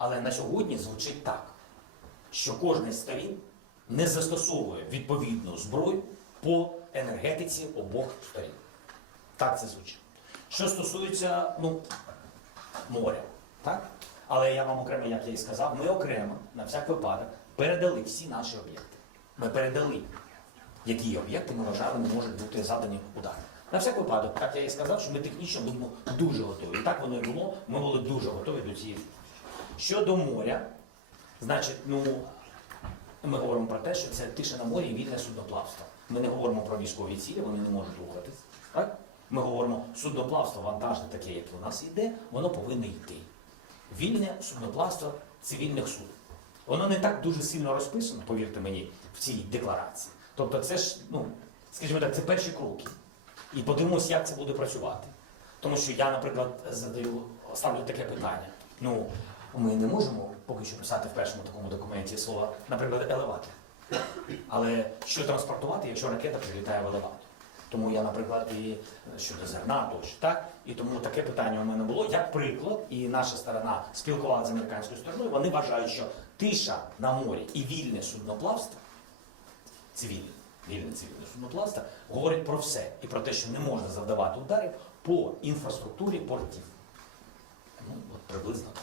Але на сьогодні звучить так, що кожна з сторін не застосовує відповідну зброю по енергетиці обох сторін. Так це звучить. Що стосується ну, моря, так? Але я вам окремо, як я і сказав, ми окремо на всяк випадок передали всі наші об'єкти. Ми передали, які об'єкти ми вважали не можуть бути завдані удари. На всяк випадок, так я і сказав, що ми технічно будемо дуже готові. І так воно і було, ми були дуже готові до цієї. Щодо моря, значить, ну, ми говоримо про те, що це тиша на морі і вільне судноплавство. Ми не говоримо про військові цілі, вони не можуть рухатись. Так? Ми говоримо, судноплавство вантажне, таке, яке у нас йде, воно повинно йти. Вільне судноплавство цивільних суд. Воно не так дуже сильно розписано, повірте мені, в цій декларації. Тобто, це ж, ну, скажімо так, це перші кроки. І подивимось, як це буде працювати. Тому що я, наприклад, задаю, ставлю таке питання. Ну, ми не можемо поки що писати в першому такому документі слова, наприклад, елеватор. Але що транспортувати, якщо ракета прилітає в елеватор? Тому я, наприклад, і щодо зерна тощо, так? І тому таке питання у мене було. Як приклад, і наша сторона спілкувалася з американською стороною, вони вважають, що тиша на морі і вільне судноплавство, цивільне, вільне цивільне судноплавство, говорить про все і про те, що не можна завдавати ударів по інфраструктурі портів. Ну, от приблизно так.